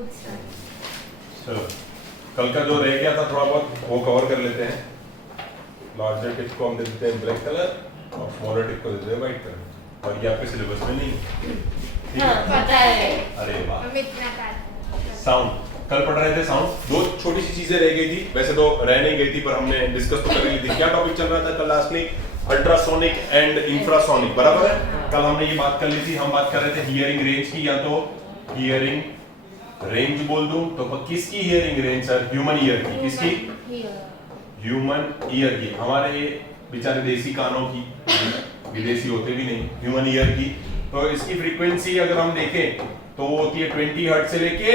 चलो कल का जो रह गया था थोड़ा बहुत वो कवर कर लेते हैं। लार्जर टिप को हम दे देते हैं ब्लैक कलर और स्मॉलर टिप को दे देते हैं व्हाइट कलर। और ये आपके सिलेबस में नहीं है। हाँ, पता है। अरे वाह। हम इतना पढ़ते साउंड कल पढ़ रहे थे साउंड। दो छोटी सी चीजें रह गई थी, वैसे तो रह नहीं गई थी पर हमने डिस्कस तो कर ली थी। क्या टॉपिक चल रहा था कल लास्ट में? अल्ट्रासोनिक एंड इंफ्रासोनिक, बराबर है। कल हमने ये बात कर ली थी, हम बात कर रहे थे हियरिंग रेंज की, या तो हियरिंग रेंज बोल दूं तो किसकी hearing range sir? Human ear की। किसकी? ह्यूमन ईयर की। हमारे बेचारे देसी कानों की, विदेशी होते भी नहीं, ह्यूमन ईयर की। तो इसकी फ्रीक्वेंसी अगर हम देखें तो वो होती है 20 हर्ट्ज से लेके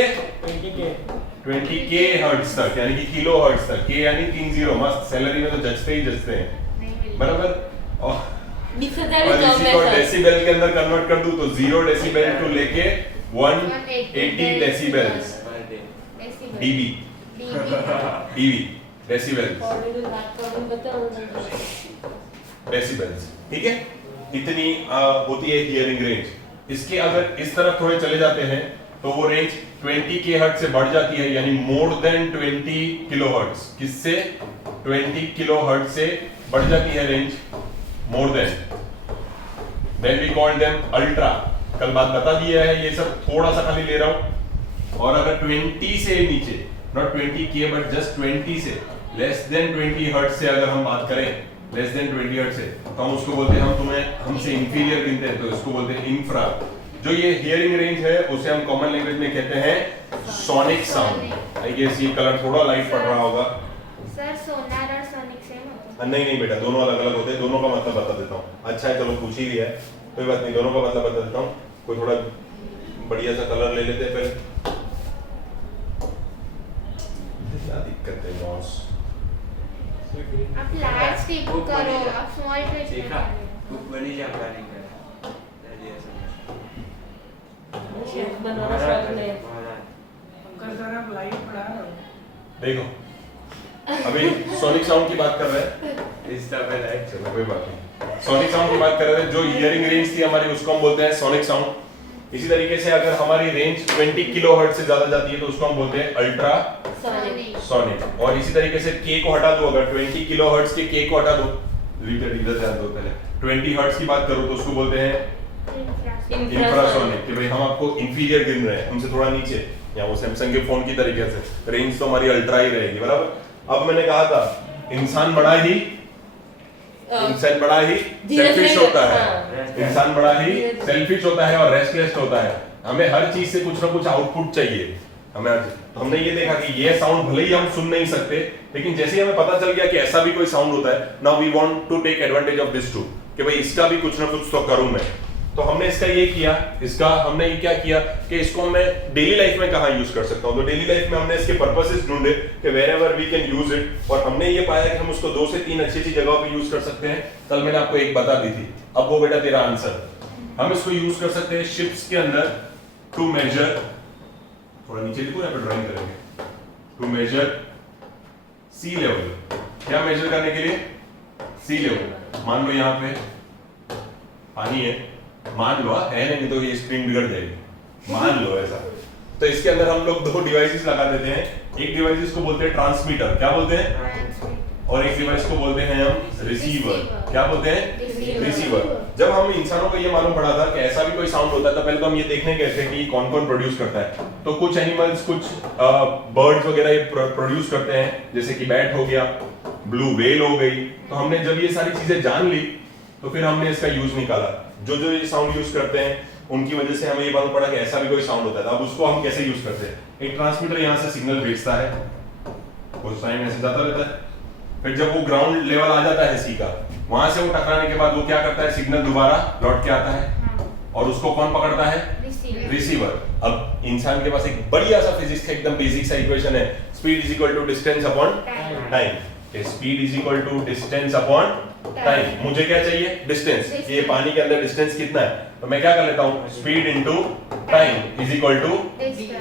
20 के हर्ट्ज तक, यानी कि किलो हर्ट्ज तक। के यानी 30। मस्त सैलरी में तो जचते ही जचते हैं, बराबर। और इसी को डेसिबल के अंदर कन्वर्ट कर दूं तो 0 डेसिबल टू लेके 180 decibels, dB dB decibels, decibels, ठीक है। इतनी होती है हियरिंग रेंज। इसके अगर इस तरफ थोड़े चले जाते हैं तो वो रेंज 20 के हर्ट्ज से बढ़ जाती है, यानी मोर देन 20 किलो हर्ट्ज। किससे? 20 किलो हर्ट्ज से बढ़ जाती है range, more than we call them ultra. कल बात बता दिया है, ये सब थोड़ा सा खाली ले रहा हूं। और अगर 20 से नीचे, नॉट 20 के बट जस्ट 20 से लेस देन 20 हर्ट्ज से अगर हम बात करें, लेस देन 20 हर्ट्ज से, तो हम उसको बोलते हैं, हम तुम्हें हमसे इंफीरियर गिनते हैं तो इसको बोलते हैं इंफ्रा। जो ये हियरिंग रेंज है उसे हम कॉमन लैंग्वेज में कहते हैं सोनिक साउंड। आई गेस ये कलर थोड़ा लाइट पड़ रहा होगा सर। सोनार और सोनिक सेम होते हैं? नहीं बेटा, दोनों अलग अलग होते हैं। दोनों का मतलब बता देता हूँ। अच्छा है, चलो पूछ ही लिया है, कोई बात नहीं। दोनों का मतलब बता देता हूँ। कोई थोड़ा बढ़िया सा कलर ले लेते हैं पहले। क्या दिक्कत है बॉस? आप लार्ज टिप करो, आप स्मॉल टिप देखा करो। बुक बनी जाता नहीं कर शेफ बनाना शौक नहीं है। अंकल सर आप लाइव पढ़ा रहे हो? देखो अभी सोनिक साउंड की बात कर रहे हैं। इस तरह लाइक चलो कोई बात नहीं। सोनिक साउंड की बात कर रहे थे। जो हियरिंग रेंज थी हमारी उसको हम बोलते हैं सोनिक साउंड। इसी तरीके से अगर हमारी रेंज 20 किलो हर्ट्ज से ज्यादा जाती है तो उसको हम बोलते हैं अल्ट्रा सॉनिक। सोनिक। और इसी तरीके से के को हटा दो, अगर 20 किलो हर्ट्ज के के को हटा दो, इधर ध्यान दो पहले, 20 हर्ट्ज की बात करो तो उसको बोलते हैं इंफ्रासोनिक। कि भाई हम आपको इंफीरियर गिन रहे हैं, हमसे थोड़ा नीचे, या वो सैमसंग के फोन की तरीके से रेंज तो हमारी अल्ट्रा ही रहेगी, बराबर। अब मैंने कहा था इंसान बड़ा ही सेल्फिश होता है। इंसान बड़ा ही सेल्फिश होता है और रेस्टलेस होता है। हमें हर चीज से कुछ ना कुछ आउटपुट चाहिए। तो हमने ये देखा कि ये साउंड भले ही हम सुन नहीं सकते, लेकिन जैसे ही हमें पता चल गया कि ऐसा भी कोई साउंड होता है, now we want to take advantage of this too, कि भाई इसका भी कुछ ना कुछ तो करूं मैं। तो हमने इसका ये किया, हमने ये क्या किया कि इसको मैं डेली लाइफ में कहाँ यूज कर सकता हूँ। तो डेली लाइफ में हमने इसके पर्पसेस ढूंढे कि wherever we can use it, और हमने ये पाया कि हम उसको 2 से 3 अच्छी जगहों पे यूज कर सकते हैं। कल मैंने आपको एक बता दी थी, अब वो बेटा तेरा आंसर। हम इसको यूज कर सकते हैं शिप्स के अंदर टू मेजर, थोड़ा नीचे लिखो, यहाँ पे ड्राइंग करेंगे, टू मेजर सी लेवल। क्या मेजर करने के लिए? सी लेवल। मान लो यहाँ पे पानी है, मान लो है नहीं तो ये स्क्रीन बिगड़ जाएगी, मान लो ऐसा। तो इसके अंदर हम लोग 2 डिवाइसेस लगा देते हैं। एक डिवाइस को बोलते हैं ट्रांसमीटर, क्या बोलते हैं? और एक डिवाइस को बोलते हैं हम रिसीवर, क्या बोलते हैं? रिसीवर। जब हम इंसानों को ये मालूम पड़ा था कि ऐसा भी कोई साउंड होता है, तो पहले तो हम ये देखने गए थे कि कौन कौन प्रोड्यूस करता है। तो कुछ एनिमल्स, कुछ बर्ड्स वगैरह ये प्रोड्यूस करते हैं, जैसे कि बैट हो गया, ब्लू व्हेल हो गई। तो हमने जब ये सारी चीजें जान ली तो फिर हमने इसका यूज निकाला। जो जो ये साउंड यूज करते हैं उनकी वजह से हमें ये मालूम पड़ा कि ऐसा भी कोई साउंड होता है। अब उसको हम कैसे यूज करते हैं? एक ट्रांसमीटर यहाँ से सिग्नल भेजता है, वो साइन ऐसे जाता रहता है, फिर जब वो ग्राउंड लेवल आ जाता है सी का, वहां से वो टकराने के बाद वो क्या करता है? सिग्नल दोबारा लौट के आता है, और उसको कौन पकड़ता है? रिसीवर। अब इंसान के पास एक बढ़िया सा फिजिक्स का एकदम बेसिक सा इक्वेशन है, speed is equal to distance upon time. Speed is equal to distance upon time. मुझे क्या चाहिए? डिस्टेंस। ये पानी के अंदर डिस्टेंस कितना है? तो मैं क्या कर लेता हूँ? Speed into time is equal to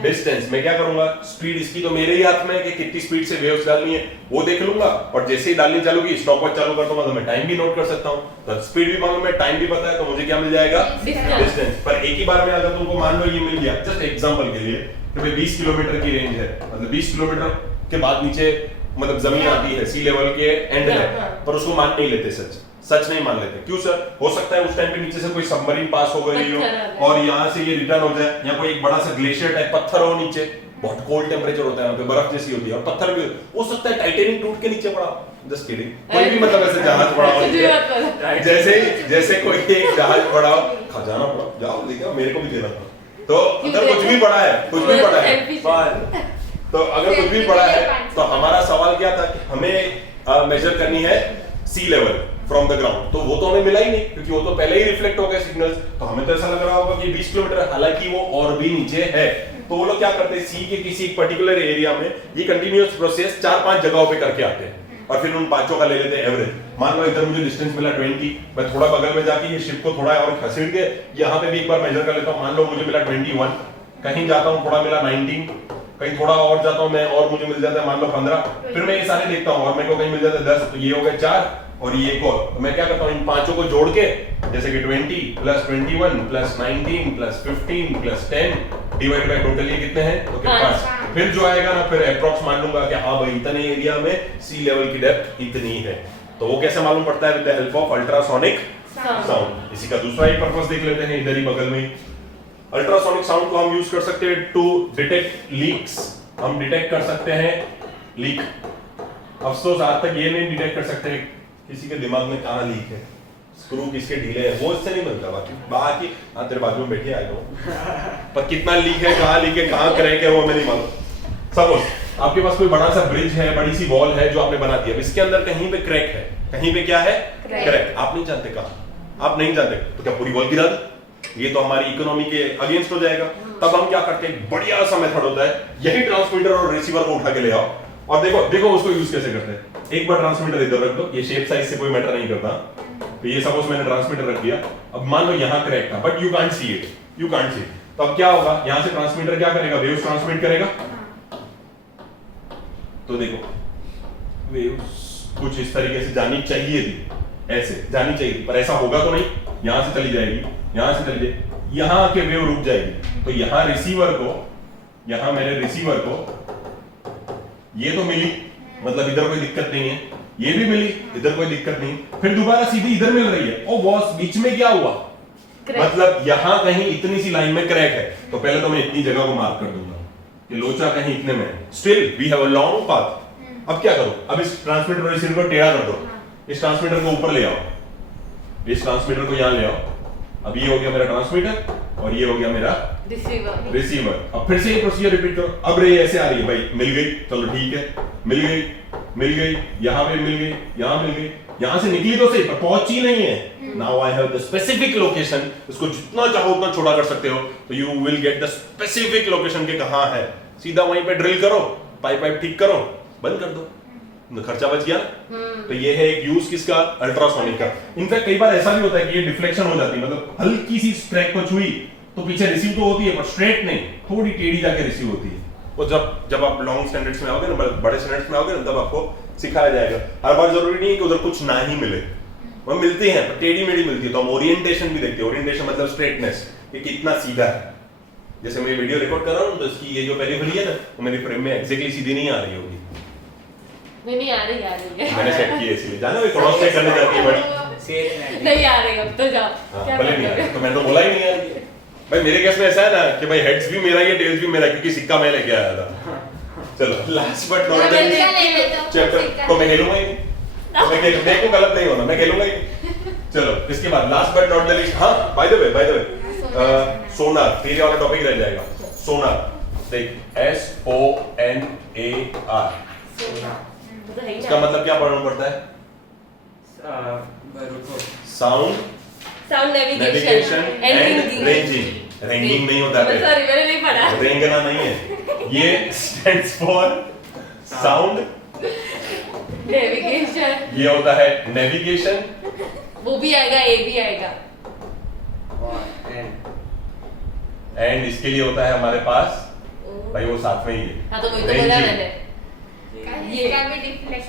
distance. मैं क्या करूंगा? स्पीड इसकी तो मेरे ही हाथ में है कि कितनी स्पीड से वेव्स डालनी है, वो देख लूंगा, और जैसे ही डालनी चालू की, स्टॉपवॉच चालू कर दूंगा, तो मैं टाइम भी नोट कर सकता हूँ। तो स्पीड भी मालूम है, टाइम भी पता है, तो मुझे क्या मिल जाएगा? डिस्टेंस। पर एक ही बार में अगर तुमको मान लो ये मिल गया, जस्ट एग्जांपल के लिए कि भाई 20 किलोमीटर की रेंज है, मतलब 20 किलोमीटर के बाद नीचे मतलब जमीन आती है, सी लेवल के एंड है, पर उसको मान नहीं लेते, सच नहीं मान लेते। क्यों सर? हो सकता है उस टाइम पे नीचे से कोई सबमरीन पास हो गई हो और यहाँ से ये रिटर्न हो जाए, या कोई एक बड़ा सा ग्लेशियर टाइप पत्थर हो नीचे, बहुत कोल्ड टेम्परेचर होता है वहाँ पे, बर्फ जैसी होती है, और पत्थर भी हो सकता है टाइटेनियम टूट के नीचे पड़ा, जस्ट किडिंग, कोई भी मतलब ऐसे जहाज पड़ा हो, जैसे कोई एक जहाज पड़ा हो, खजाना पड़ा, जाओ लेके आओ, मेरे को भी देना था। तो अगर कुछ भी पड़ा है, कुछ भी पड़ा है, तो अगर कुछ भी पड़ा है, तो हमारा सवाल क्या था कि हमें मेजर करनी है सी लेवल फ्रॉम द ग्राउंड, तो वो तो हमें मिला ही नहीं, क्योंकि वो तो पहले ही रिफ्लेक्ट हो गए सिग्नल्स, तो हमें तो ऐसा लग रहा होगा कि 20 किलोमीटर, हालांकि वो और भी नीचे है। तो वो लोग क्या करते हैं, सी के किसी एक पर्टिकुलर एरिया में ये कंटिन्यूअस प्रोसेस 4-5 जगहों पे करके आते हैं, और फिर उन पांचों का ले लेते हैं एवरेज। मान लो इधर मुझे डिस्टेंस मिला 20, मैं थोड़ा बगल में जाके ये शिप को थोड़ा और खसेड़ के यहाँ पे भी एक बार मेजर कर लेता हूँ, मान लो मुझे मिला 21, कहीं जाता हूँ थोड़ा मिला 19, कहीं थोड़ा और जाता हूँ मैं और मुझे मिल जाता है मान लो 15, फिर मैं ये सारे देखता हूँ और मेरे को कहीं मिल जाता है 10, तो ये हो गए 4 और ये एक और, तो मैं क्या करता हूँ इन पांचों को जोड़ के, जैसे कि 20 plus 21 plus 19 plus 15 plus 10 divide by total ये कितने हैं, तो 5। फिर जो आएगा ना, फिर अप्रॉक्स मान लूंगा कि हाँ भाई इतने एरिया में सी लेवल की डेप्थ इतनी है। तो वो कैसे मालूम पड़ता है? With the help of ultrasonic sound. इसी का दूसरा ही पर्पस देख लेते हैं, इधर ही बगल में। अल्ट्रासोनिक साउंड को हम यूज कर सकते हैं टू डिटेक्ट लीक्स। हम डिटेक्ट कर सकते हैं लीक। अफसोस आज तक ये नहीं डिटेक्ट कर सकते किसी के दिमाग में कहाँ लीक है, स्क्रू किसके ढीले हैं, वो इससे नहीं बनता। बाकी हाँ तेरे बाजू में बैठे आए हो, पर कितना लीक है, कहाँ लीक है, कहाँ क्रैक है, वो हमें नहीं मालूम। सपोज आपके पास कोई बड़ा सा ब्रिज है, बड़ी सी वॉल है जो आपने बना दी, अब इसके अंदर कहीं पे क्रैक है, कहीं पे क्या है, क्रैक। आप नहीं जानते कहाँ, आप नहीं जानते, तो क्या पूरी वॉल गिरा दो? ये तो हमारी इकोनॉमी के अगेंस्ट हो जाएगा। तब हम क्या करते हैं, बढ़िया सा मेथड होता है, यही ट्रांसमीटर और रिसीवर को उठा के ले आओ और देखो उसको यूज कैसे करते हैं। एक बार ट्रांसमीटर इधर रख दो, ये शेप साइज से कोई मैटर नहीं करता। तो ये सपोज मैंने ट्रांसमीटर रख दिया, अब मान लो यहाँ क्रैक था, but you can't see it, you can't see. तो अब क्या होगा, यहाँ से ट्रांसमीटर क्या करेगा, वेव्स ट्रांसमिट करेगा। तो देखो वेव्स कुछ इस तरीके से जानी चाहिए थी, ऐसे जानी चाहिए थी, पर ऐसा होगा तो नहीं। यहाँ से चली जाएगी, यहाँ से चली जाएगी, यहाँ आके वेव रुक जाएगी। तो यहाँ रिसीवर को, यहाँ मेरे रिसीवर को ये तो मिली, मतलब इधर कोई दिक्कत नहीं है, ये भी मिली, इधर कोई दिक्कत नहीं, फिर दोबारा सीधी इधर मिल रही है। ओ बॉस, बीच में क्या हुआ, मतलब यहाँ कहीं इतनी सी लाइन में क्रैक है, तो पहले तो मैं इतनी जगह को मार्क कर दूंगा कि लोचा कहीं इतने में। Still we have a long path. अब क्या करो, अब इस ट्रांसमीटर और रिसीवर को टेढ़ा कर दो, इस ट्रांसमीटर को ऊपर ले आओ, इस ट्रांसमीटर को यहाँ ले आओ। अब ये हो गया मेरा ट्रांसमीटर और ये हो गया मेरा रिसीवर। अब फिर से ये प्रोसीजर रिपीट करो। अब रे ऐसे आ रही है, भाई मिल गई, चलो ठीक है, मिल गई, यहाँ पे मिल गई, यहाँ मिल गई, यहाँ से निकली तो सही पर पहुंची नहीं है। Now I have the specific location. इसको जितना चाहो उतना छोटा कर सकते हो, तो you will get the specific location के कहाँ है। सीधा वहीं पे ड्रिल करो, पाइप ठीक करो, बंद कर दो, खर्चा बच गया। तो ये है एक यूज किसका, अल्ट्रासोनिक का। इनफैक्ट कई बार ऐसा भी होता है कि ये डिफ्लेक्शन हो जाती है, मतलब हल्की सी क्रैक को छुई तो पीछे रिसीव तो होती है, पर स्ट्रेट नहीं, थोड़ी टेढ़ी जाके रिसीव होती है। और जब आप लॉन्ग स्टैंडर्ड्स में आओगे ना, बड़े स्टैंडर्ड्स में आओगे ना, तब आपको सिखाया जाएगा। हर बार जरूरी नहीं है कि उधर कुछ ना ही मिले, वो मिलती है पर टेढ़ी मेढ़ी मिलती है। तो हम ओरिएंटेशन भी देखते हैं। ओरिएंटेशन मतलब स्ट्रेटनेस, कि कितना सीधा है। जैसे मैं वीडियो रिकॉर्ड कर रहा हूँ तो इसकी ये जो पेरिफेरी है ना, वो मेरी फ्रेम में एग्जैक्टली सीधी नहीं आ रही होगी। नहीं आ रही है, मैंने सेट की है इसलिए। जाना भी क्रॉस चेक करने जाती है बड़ी, नहीं आ रही, अब तो जाओ। क्या भले नहीं आ रही, तो मैं तो बोला ही नहीं यार। भाई मेरे केस में ऐसा है ना कि भाई हेड्स भी मेरा ही, टेल्स भी मेरा, क्योंकि सिक्का मैं लेके आया था। चलो last but not the chapter, तो मैं खेलूंगा ही, तो मैं देखो गलत नहीं होना, मैं खेलूंगा ही। चलो इसके बाद last but not the least, हाँ बाय द वे सोनार, तेरे वाला टॉपिक रह जाएगा। सोनार, देख SONAR, इसका मतलब क्या पढ़ना पड़ता है? Sound navigation and ranging. Ranging नहीं होता है, सॉरी मैंने नहीं पढ़ा, रेंगना नहीं है, ये स्टैंड्स फॉर साउंड नेविगेशन। ये होता है नेविगेशन, वो भी आएगा, ए भी आएगा, एंड इसके लिए होता है हमारे पास, भाई वो साथ में ही है। हाँ तो वही तो बोला मैंने, ये का भी डिफ्लेक्ट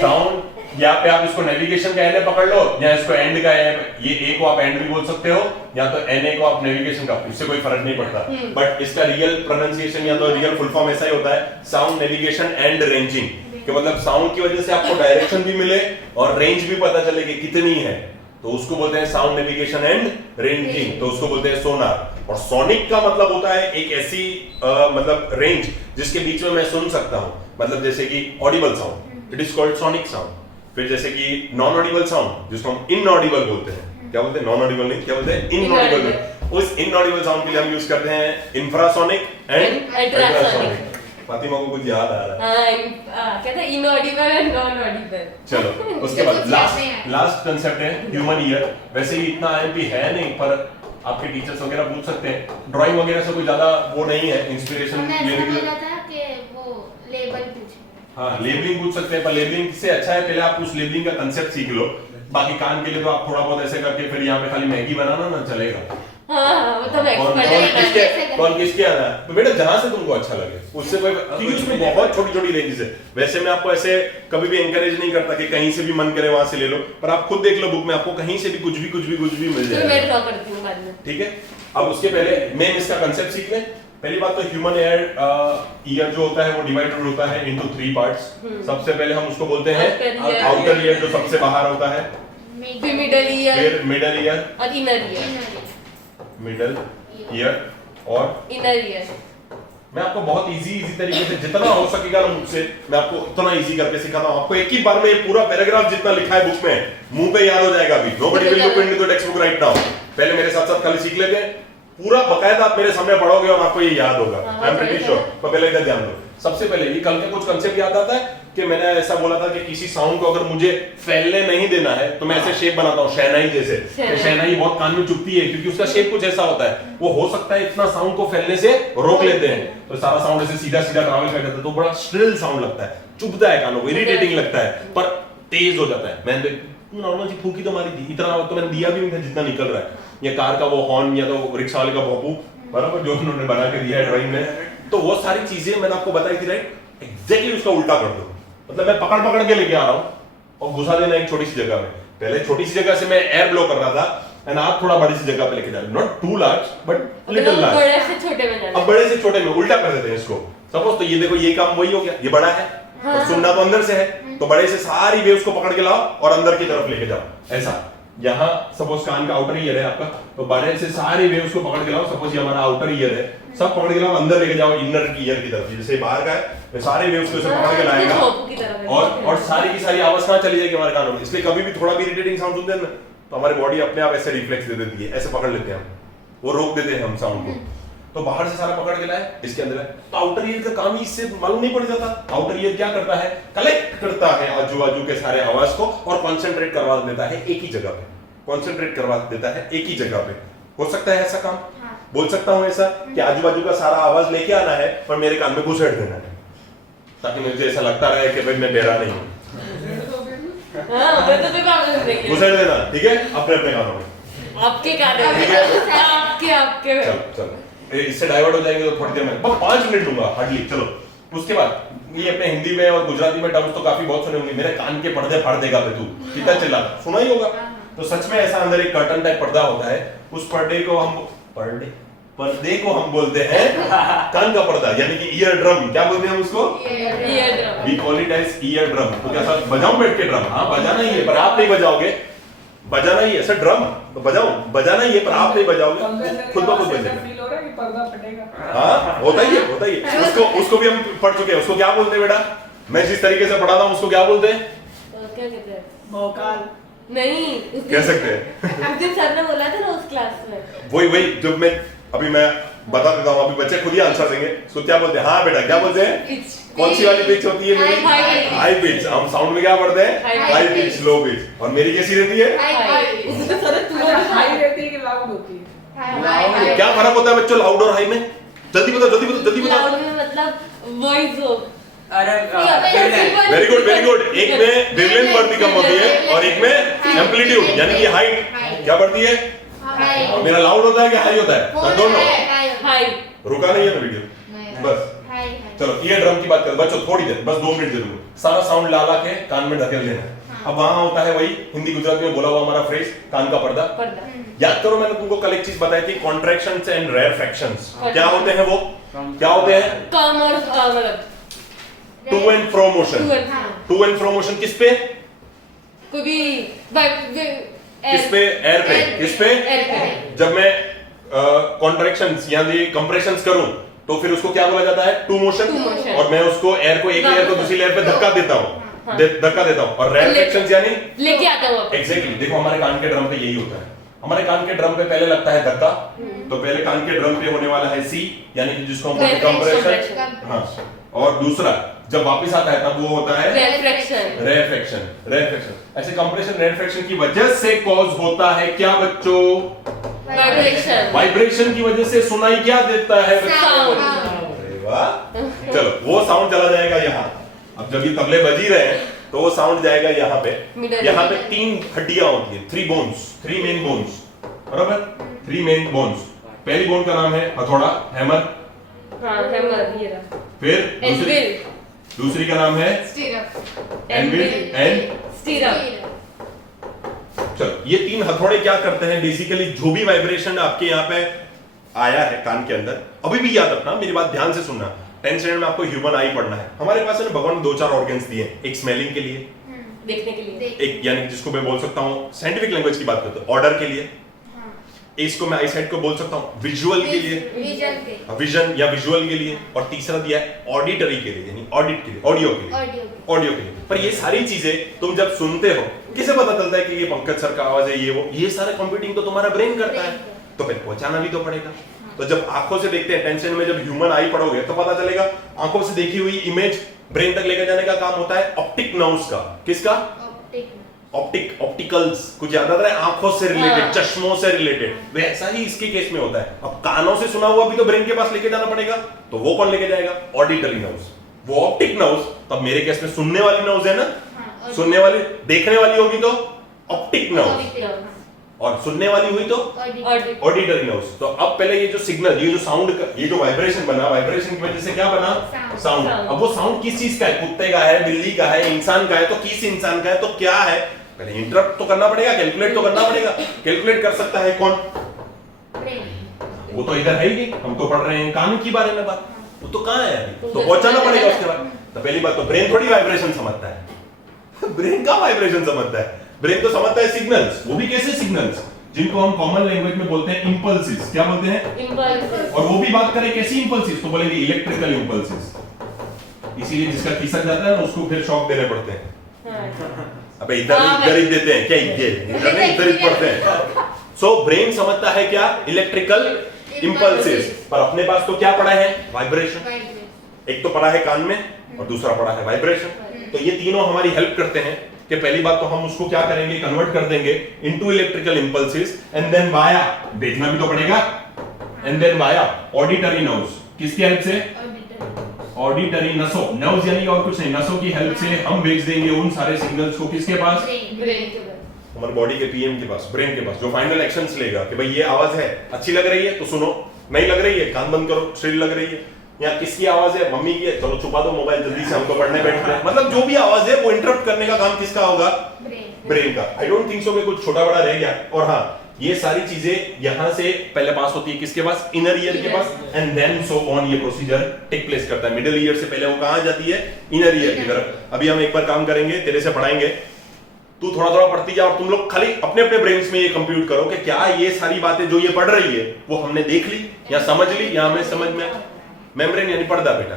साउंड यहाँ पे आप इसको नेविगेशन का एन पकड़ लो या इसको एंड का एन, ये ए को आप एंड भी बोल सकते हो या तो एन को आप नेविगेशन का, इससे कोई फर्क नहीं पड़ता। बट इसका रियल प्रोनाउंसिएशन या तो रियल फुल फॉर्म ऐसा ही होता है, साउंड नेविगेशन एंड रेंजिंग, कि मतलब साउंड की वजह से आपको डायरेक्शन भी मिले और रेंज भी पता चले कि कितनी है, तो उसको बोलते हैं साउंड नेविगेशन एंड रेंजिंग, तो उसको बोलते हैं सोनार। और सोनिक का मतलब होता है एक ऐसी मतलब रेंज जिसके बीच में मैं सुन सकता हूं, मतलब जैसे कि Audible sound, it is called sonic sound. फिर जैसे कि नॉन ऑडिबल साउंड जिसको हम इनऑडिबल बोलते हैं, क्या बोलते हैं, नॉन ऑडिबल नहीं, क्या बोलते हैं, इनऑडिबल। उस इनऑडिबल साउंड के लिए हम यूज करते हैं इंफ्रासोनिक एंड अल्ट्रासोनिक। फातिमा को कुछ याद आ रहा है? कहते हैं इनऑडिबल एंड नॉन ऑडिबल। चलो उसके बाद लास्ट कंसेप्ट है ह्यूमन ईयर। वैसे ही इतना आईएमपी है नहीं, पर आपके टीचर्स वगैरह पूछ सकते हैं, ड्राइंग वगैरह से कोई ज्यादा वो नहीं है इंस्पिरेशन लेने के लिए। था कि वो लेबल पूछे, हाँ लेबलिंग पूछ सकते हैं, पर लेबलिंग से अच्छा है पहले आप उस लेबलिंग का कंसेप्ट सीख लो। बाकी कान के लिए तो आप थोड़ा बहुत ऐसे करके फिर यहाँ पे खाली मैगी बनाना ना चलेगा। हाँ, वो तो मैं एक्सपर्ट है। कौन किसके आना है, तो बेटा जहां से तुमको अच्छा लगे उससे कोई, क्योंकि उसमें बहुत छोटी छोटी रेंजेस है। वैसे मैं आपको ऐसे कभी भी एंकरेज नहीं करता कि कहीं से भी मन करे वहां से ले लो, पर आप खुद देख लो बुक में, आपको कहीं से भी कुछ भी मिल जाएगा। मैं ड्रॉ करती हूँ बाद में, ठीक है। अब उसके पहले मेन इसका कंसेप्ट सीख लें। पहली बात तो ह्यूमन ईयर जो होता है वो डिवाइडेड होता है इनटू 3 पार्ट्स। सबसे पहले हम उसको बोलते हैं आउटर ईयर, जो सबसे बाहर होता है, फिर मिडल ईयर, फिर मिडल ईयर और इनर ईयर, मिडल ईयर और इनर ईयर। मैं आपको बहुत इजी तरीके से जितना हो सकेगा ना मुझसे मैं आपको उतना इजी करके सिखाता हूं। आपको एक ही बार में ये पूरा पैराग्राफ जितना लिखा है बुक में मुंह पे याद हो जाएगा। अभी nobody will look into the text book right now. पहले मेरे साथ साथ खाली सीख लेते हैं, पूरा बकायदा आप मेरे सामने पढ़ोगे और आपको ये याद होगा। I am pretty sure. तो पहले इधर ध्यान दो। सबसे पहले ये कल के कुछ कंसेप्ट याद आता है कि मैंने ऐसा बोला था कि किसी साउंड को अगर मुझे फैलने नहीं देना है तो मैं ऐसे शेप बनाता हूँ, शहनाई जैसे। शहनाई बहुत कान में चुभती है क्योंकि उसका शेप कुछ ऐसा होता है, वो हो सकता है इतना साउंड को फैलने से रोक लेते हैं, तो सारा साउंड ऐसे सीधा सीधा ट्रैवल कर जाता है, तो बड़ा स्ट्रिल साउंड लगता है, चुभता है कानों को, इरिटेटिंग लगता है, पर तेज हो जाता है। मैंने नॉर्मल सी फूकी तो मारी थी, इतना तो मैंने दिया भी नहीं था जितना निकल रहा है। या कार का वो हॉर्न या तो रिक्शा वाले का भोंपू, बराबर जो उन्होंने बना के दिया है ड्राइंग में, तो वो सारी चीजें मैंने आपको बताई थी राइट। एग्जैक्टली उसका उल्टा कर दो, मतलब मैं पकड़ पकड़ के लेके आ रहा हूं और घुसा देना एक छोटी सी जगह में। पहले छोटी सी जगह से मैं एयर ब्लो कर रहा था एंड आप थोड़ा बड़ी सी जगह पे लेके जा रहे, not too large but little large. बड़े से छोटे में जाना, अब बड़े से छोटे में उल्टा कर देते हैं इसको। सपोज तो ये देखो ये काम वही हो गया, ये बड़ा है और सुनना तो अंदर से है, तो बड़े से सारी वेव्स को पकड़ के लाओ और अंदर की तरफ लेके जाओ। ऐसा यहाँ सपोज कान का आउटर ईयर है आपका, तो बड़े से सारी वेव्स को पकड़ के लाओ। सपोज ये हमारा आउटर ईयर है, सब पकड़ के लाओ, अंदर लेके जाओ इनर ईयर की तरफ। जैसे बाहर का है, सारे वेव्स को पकड़ के लाएगा और सारी की सारी आवाज कहां चली जाएगी, हमारे कानों में। इसलिए कभी भी थोड़ा भी इरिटेटिंग साउंड सुनते हैं ना, तो हमारी बॉडी अपने आप ऐसे रिफ्लेक्स दे देती है, ऐसे पकड़ लेते हैं हम, वो रोक देते हैं हम साउंड को। तो बाहर से सारा पकड़ के लाए, इसके अंदर है, तो आउटर ईयर का काम ही इससे मालूम नहीं पड़ जाता। आउटर ईयर क्या करता है, कलेक्ट करता है आजू बाजू के सारे आवाज को और कॉन्सेंट्रेट करवा देता है एक ही जगह पे, कॉन्सेंट्रेट करवा देता है एक ही जगह पे। हो सकता है ऐसा काम, बोल सकता हूं ऐसा कि आजू बाजू का सारा आवाज लेके आना है और मेरे कान में घुसेड़ देना है, ताकि मुझे ऐसा लगता रहे कि भाई मैं बहरा नहीं हूं। घुसेड़ देना, ठीक है, अपने अपने कानों में, आपके कानों में, आपके चलो इससे डाइवर्ट हो जाएंगे तो थोड़ी देर में, बस 5 मिनट लूंगा हार्डली। चलो उसके बाद ये अपने हिंदी में और गुजराती में टर्म्स तो काफी बहुत सुने होंगे। मेरे कान के पर्दे फाड़ देगा पे तू, कितना चिल्ला, सुना ही होगा। तो सच में ऐसा अंदर एक कर्टन टाइप पर्दा होता है, उस पर्दे को हम बोलते हैं कान का पर्दा, यानी कि ईयर ड्रम। क्या बोलते हैं उसको, ear drum. We call it as ear drum. तो क्या सर बजाऊं बैठ के ड्रम? हाँ बजाना ही है, पर आप नहीं बजाओगे, बजाना ही है सर ड्रम, तो बजाओ, बजाना ही है पर आप नहीं बजाओगे, खुद ब खुद बजेगा। फील हो रहा है कि पर्दा फटेगा। हाँ होता ही है। उसको भी हम पढ़ चुके हैं। उसको क्या बोलते हैं बेटा, मैं जिस तरीके से पढ़ाता हूँ उसको क्या बोलते हैं, क्या कहते हैं, भौकाल नहीं कह सकते हैं। उस दिन सर ने बोला था ना उस क्लास में, वही जब मैं अभी मैं बता देता हूँ, अभी बच्चे खुद ही आंसर देंगे। उसको क्या बोलते हैं, हाँ बेटा क्या बोलते हैं, कौन सी वाली पिच होती है मेरी, हाई पिच। हम साउंड में क्या पढ़ते हैं, हाई पिच, लो पिच। और मेरी कैसी रहती है, हाई रहती है कि लाउड होती है? क्या फर्क होता है बच्चों लाउड और हाई में? जल्दी बताओ। लाउड में मतलब वॉइस हो, वेरी गुड। एक में वेवलेंथ बढ़ती कम होती है और एक में एम्पलीट्यूड यानी कि हाइट क्या बढ़ती है। मेरा लाउड होता है कि हाई होता है, दोनों। हाई। रुका नहीं है ना वीडियो, बस चलो ईयर ड्रम की बात करें बच्चों, थोड़ी देर, बस 2 मिनट दे दूंगा। सारा साउंड ला के कान में ढकेल देना है, अब वहां होता है वही हिंदी गुजराती में बोला हुआ हमारा फ्रेज कान का पर्दा। पर्दा। याद करो मैंने तुमको कल एक चीज बताई थी, कॉन्ट्रैक्शंस एंड रेयर फ्रैक्शंस क्या होते हैं, वो क्या होते हैं? कम और मतलब to and fro motion. To and fro motion किस पे? कोई भी किस पे? एयर पे। किस पे? एयर पे। जब मैं कॉन्ट्रैक्शंस यानी कंप्रेशंस करूं तो फिर उसको क्या बोला जाता है? Two motion. Two motion। और मैं उसको एयर को एक लेयर को दूसरी लेयर पे धक्का देता हूं, हाँ। धक्का देता हूं। और रेयर फ्रैक्शंस यानी लेके आता हूँ वापस। एग्जैक्टली देखो हमारे कान के ड्रम पे यही होता है। हमारे कान के ड्रम पे पहले लगता है धक्का, तो पहले कान के ड्रम पे होने वाला है सी यानी कि जिसको हम बोलते हैं कंप्रेशन। हाँ, और दूसरा जब वापस आता है तब वो होता है रेफ्रैक्शन। रेफ्रैक्शन। रेफ्रैक्शन ऐसे कंप्रेशन रेफ्रैक्शन की वजह से कॉज होता है क्या बच्चों? वाइब्रेशन। वाइब्रेशन की वजह से सुनाई क्या देता है बच्चों? साउंड। अरे वाह, चलो वो साउंड चला जाएगा यहाँ। अब जब ये तबले बज ही रहे हैं तो वो साउंड जाएगा यहाँ पे। Middle। यहाँ पे 3 हड्डियां होती है, 3 बोन्स, 3 मेन बोन्स, बराबर? 3 मेन बोन्स। पहली बोन का नाम है हथौड़ा, हैमर। हाँ, हैमर ये रहा। फिर एनविल। दूसरी का नाम है एनविल एंड स्टीरअप। चलो ये 3 हथौड़े क्या करते हैं बेसिकली? जो भी वाइब्रेशन आपके यहाँ पे आया है कान के अंदर, अभी भी याद रखना, मेरी बात ध्यान से सुनना। 10th स्टैंडर्ड में आपको ह्यूमन आई पढ़ना है। हमारे पास है ना भगवान ने 2-4 ऑर्गन्स दिए, एक स्मेलिंग के लिए, देखने के लिए। एक यानी जिसको मैं बोल सकता हूँ साइंटिफिक लैंग्वेज की बात करते हैं ऑर्डर के लिए, इसको मैं आई साइड को बोल सकता हूँ विजुअल के लिए, विजन या विजुअल के लिए, और तीसरा दिया है ऑडिटरी के लिए यानी ऑडिट के लिए, ऑडियो के लिए, ऑडियो के लिए। पर ये सारी चीजें तुम जब सुनते हो किसे पता चलता है कि ये पंकज सर का आवाज है, ये वो, ये सारा कंप्यूटिंग तो तुम्हारा ब्रेन करता है, तो फिर पहुंचाना भी तो पड़ेगा। तो जब आंखों से देखते हैं टेंशन में, जब ह्यूमन आई पढ़ोगे तो पता चलेगा आंखों से देखी हुई इमेज ब्रेन तक लेकर जाने का काम होता है ऑप्टिक नर्व्स का। किसका? ऑप्टिक, ऑप्टिकल्स, कुछ याद आता है? आंखों से रिलेटेड, हाँ। चश्मों से रिलेटेड। वैसा ही इसके केस में होता है। अब कानों से सुना हुआ भी तो ब्रेन के पास लेके जाना पड़ेगा, तो वो कौन लेके जाएगा? Auditory nerves. वो ऑप्टिक नर्व्स, तब मेरे केस में सुनने वाली नर्व्स है ना, सुनने वाली, देखने वाली होगी तो ऑप्टिक नर्व्स, और सुनने वाली हुई तो ऑडिटरी नर्व्स। तो अब पहले ये जो सिग्नल, ये जो साउंड, ये जो वाइब्रेशन बना, वाइब्रेशन की वजह से क्या बना? साउंड। अब वो साउंड किस चीज का है? कुत्ते का है, बिल्ली का है, इंसान का है, तो किस इंसान का है, तो क्या है? पहले इंटरप्ट तो करना पड़ेगा, कैलकुलेट तो करना पड़ेगा। कैलकुलेट कर सकता है कौन? वो तो इधर है ही नहीं, हम तो पढ़ रहे हैं कान की बारे में बात, वो तो कहाँ है अभी, तो पहुंचाना पड़ेगा उसके बाद। तो पहली बात तो ब्रेन थोड़ी वाइब्रेशन समझता है ब्रेन का वाइब्रेशन समझता है, ब्रेन तो समझता है सिग्नल्स। वो भी कैसे सिग्नल्स? जिनको हम कॉमन लैंग्वेज में बोलते हैं इंपल्सेस। क्या बोलते हैं? इंपल्सेस। और वो भी बात करें कैसी इंपल्सेस, तो बोलेंगे इलेक्ट्रिकल इंपल्सेस। इसीलिए जिसका खिसक जाता है ना उसको फिर शॉक देने पड़ते हैं। अबे इधर ही देते हैं क्या? इधर ही पड़ते हैं। सो ब्रेन समझता है क्या? Electrical impulses. पर अपने पास तो क्या पड़ा है? वाइब्रेशन। एक तो पड़ा है कान में और दूसरा पड़ा है वाइब्रेशन। तो ये तीनों हमारी हेल्प करते हैं कि पहली बात तो हम उसको क्या करेंगे? कन्वर्ट कर देंगे into electrical impulses, and then via, देखना भी तो पड़ेगा, and then via auditory nerves. किसकी हेल्प से? ऑडिटरी नसों, नर्व्स यानी और कुछ नहीं, नसों की हेल्प से हम भेज देंगे उन सारे सिग्नल्स को किसके पास? ब्रेन के पास, हमारे बॉडी के पीएम के पास, ब्रेन के पास, जो फाइनल एक्शंस लेगा कि भाई ये आवाज है, अच्छी लग रही है तो सुनो, नहीं लग रही है कान बंद करो, श्रील लग रही है, या किसकी आवाज है? मम्मी की है, चलो छुपा दो मोबाइल जल्दी से, हम तो पढ़ने बैठ रहे हैं। मतलब जो भी आवाज है वो इंटरप्ट करने का काम किसका होगा? ब्रेन का। आई डोंट थिंक सो कि कुछ छोटा बड़ा रह गया। और हाँ, ये सारी चीजें यहां से पहले पास होती है किसके पास? इनर ईयर के पास, एंड देन सो ऑन ये प्रोसीजर टेक प्लेस करता है। मिडिल ईयर से पहले वो कहां जाती है? इनर ईयर की तरफ। अभी हम एक बार काम करेंगे, तेरे से पढ़ाएंगे, तू थोड़ा थोड़ा पढ़ती जा और तुम लोग खाली अपने अपने ब्रेन्स में ये कंप्यूट करो कि क्या ये सारी बातें जो ये पढ़ रही है वो हमने देख ली या समझ ली या हमें समझ में। मेम्ब्रेन यानी पर्दा बेटा,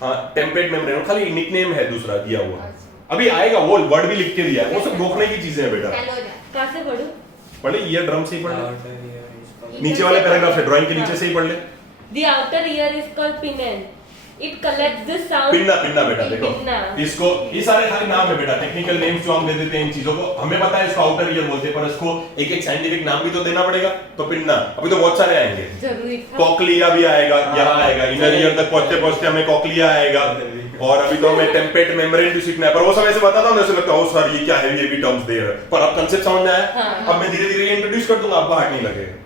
हाँ, टेम्परेट मेम्ब्रेन, खाली निकनेम है दूसरा दिया हुआ, अभी आएगा, वो वर्ड भी लिख के दिया है, वो सब गोखने की चीजें हैं बेटा। कहाँ से पढ़ूं? पढ़ ले, ईयर ड्रम से ही पढ़ ले, नीचे वाले पैराग्राफ से, ड्राइंग के नीचे से ही पढ़ ले। The outer ear is called pinna. It collects the sound. Pinna, pinna बेटा देखो, पिन्ना। इसको, ये सारे खाली नाम है बेटा, टेक्निकल नेम्स जो हम दे देते हैं इन चीजों को, हमें पता है इसको आउटर ईयर बोलते हैं, पर इसको एक एक साइंटिफिक नाम भी तो देना पड़ेगा। तो पिन्ना, अभी तो बहुत सारे आएंगे, जरूरी था। कॉकलिया भी आएगा, यहाँ आएगा, इनर ईयर तक पहुंचते पहुंचते हमें कॉकलिया आएगा, और अभी तो हमें टेम्परेट मेम्ब्रेन भी सीखना है, पर वो समय से बताता हूँ, ऐसे लगता है सर ये क्या है, ये भी टर्म्स दे रहे हैं, पर अब कांसेप्ट समझ में आया। अब मैं धीरे धीरे इंट्रोड्यूस कर दूंगा, आपको हार्ड नहीं लगेगा।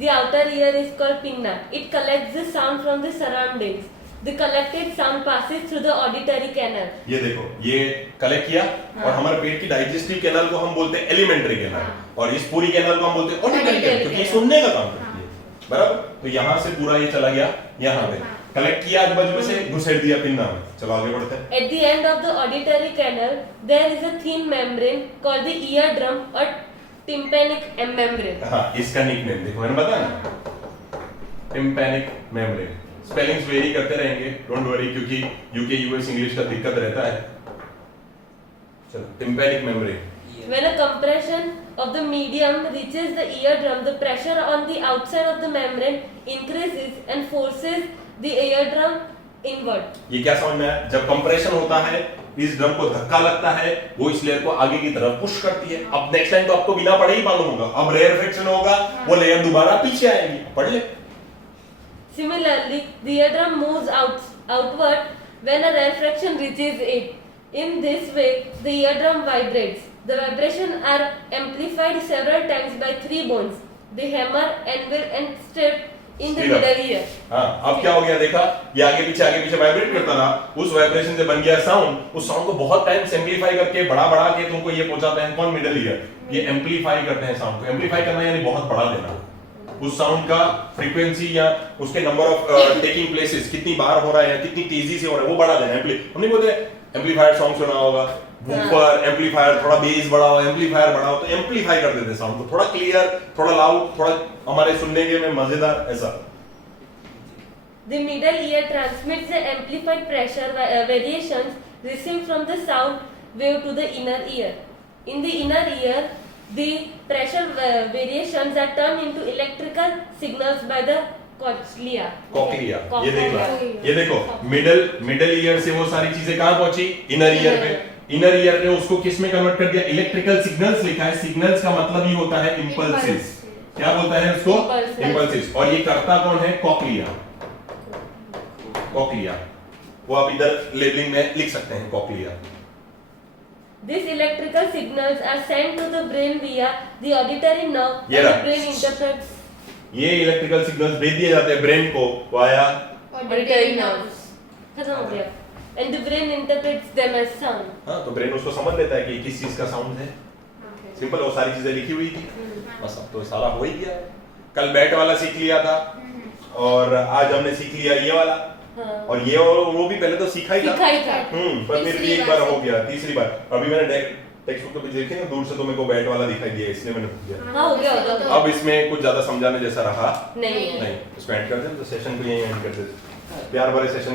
The outer ear is called pinna. It collects the sound from the surroundings. the collected sound passes through the auditory canal. ये देखो, ये कलेक्ट किया और हमारे पेट की डाइजेस्टिव कैनाल को हम बोलते हैं एलिमेंट्री कैनाल और इस पूरी कैनाल को हम बोलते हैं ऑडिटरी कैनाल, क्योंकि ये सुनने का काम करती है, बराबर। तो यहाँ से पूरा ये चला गया यहाँ पे, कलेक्ट किया आजू-बाजू में से, घुसेड़ दिया पिन्ना में। चलो आगे बढ़ते हैं। At the end of the auditory canal, there is a thin membrane called the eardrum or tympanic membrane. हाँ, इसका निकनेम देखो, मैंने बताया ना, टिम्पैनिक मेम्ब्रेन। स्पेलिंग्स वेरी करते रहेंगे, डोंट वरी, क्योंकि यूके यूएस इंग्लिश का दिक्कत रहता है। चलो, tympanic membrane. When a compression of the medium reaches the eardrum, the pressure on the outside of the membrane increases and forces the eardrum inward. ये क्या समझ में आया? जब कंप्रेशन होता है, इस ड्रम को धक्का लगता है, वो इस लेयर को आगे की तरफ पुश करती है। अब नेक्स्ट टाइम तो आपको बिना पढ़े ही मालूम होगा, अब रेयर फ्रिक्शन होगा, वो लेयर दोबारा पीछे आएगी। पढ़ ले। Similarly, the eardrum moves outward when a refraction reaches it. In this way, the eardrum vibrates. The vibrations are amplified several times by three bones: the hammer, anvil, and strap in the middle ear. हाँ, अब क्या हो गया देखा? ये आगे पीछे vibrate करता रहा, उस वाइब्रेशन से बन गया साउंड। उस साउंड को बहुत टाइम से एम्पलीफाई करके बढ़ा के तुमको ये पहुंचाते हैं कौन? Middle ear. ये एम्पलीफाई करते हैं साउंड को। एम्पलीफाई करना यानी बहुत बढ़ा देना। उस साउंड का फ्रीक्वेंसी या उसके नंबर ऑफ टेकिंग प्लेसेस, कितनी बार हो रहा है या कितनी तेजी से हो रहा है, वो बढ़ा देना। हम नहीं बोलते एम्पलीफायर सॉन्ग सुना होगा, वूफर, एम्पलीफायर, थोड़ा बेस बढ़ाओ, एम्पलीफायर बढ़ाओ, तो एम्पलीफाई कर देते साउंड को, थोड़ा क्लियर, थोड़ा लाउड, थोड़ा हमारे सुनने के में मजेदार, ऐसा। The middle ear transmits the amplified pressure variations received from the sound wave to the inner ear. In the inner ear, the pressure variations are turned into electrical signals by the cochlea. Cochlea, ये देखो, middle ear से वो सारी चीजें कहाँ पहुंची? Inner ear पे। Inner ear ने उसको किस में कन्वर्ट कर दिया? इलेक्ट्रिकल सिग्नल्स लिखा है। सिग्नल्स का मतलब ही होता है इंपल्सेस। क्या बोलता है उसको? इंपल्सेस। और ये करता कौन है? कॉक्लिया। कॉक्लिया, वो आप इधर लेबलिंग में लिख सकते हैं, cochlea. These electrical signals are sent to the brain via the auditory nerve, ये and the रहा। brain interprets ये इलेक्ट्रिकल सिग्नल्स भेज दिए जाते हैं ब्रेन को वाया auditory nerves. खत्म हो गया। And the brain interprets them as sound. हाँ, तो ब्रेन उसको समझ लेता है कि किस चीज का साउंड है। सिंपल, वो सारी चीजें लिखी हुई थी, बस अब तो सारा हो ही गया। कल बैट वाला सीख लिया था और आज हमने सीख लिया ये वाला। हाँ। और ये वो भी पहले तो सीखा ही था। पर फिर भी एक बार हो गया, तीसरी बार। अभी मैंने टेक्स्ट बुक पे देखे ना, दूर से तो मेरे को बैट वाला दिखाई दिया, इसलिए मैंने पूछ दिया। हाँ, हो गया। अब इसमें कुछ ज्यादा समझाने जैसा रहा नहीं है। इसको एंड कर दे, तो सेशन को यहीं एंड कर दे। प्यार भरे सेशन